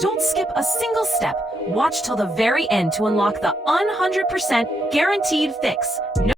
Don't skip a single step. Watch till the very end to unlock the 100% guaranteed fix. No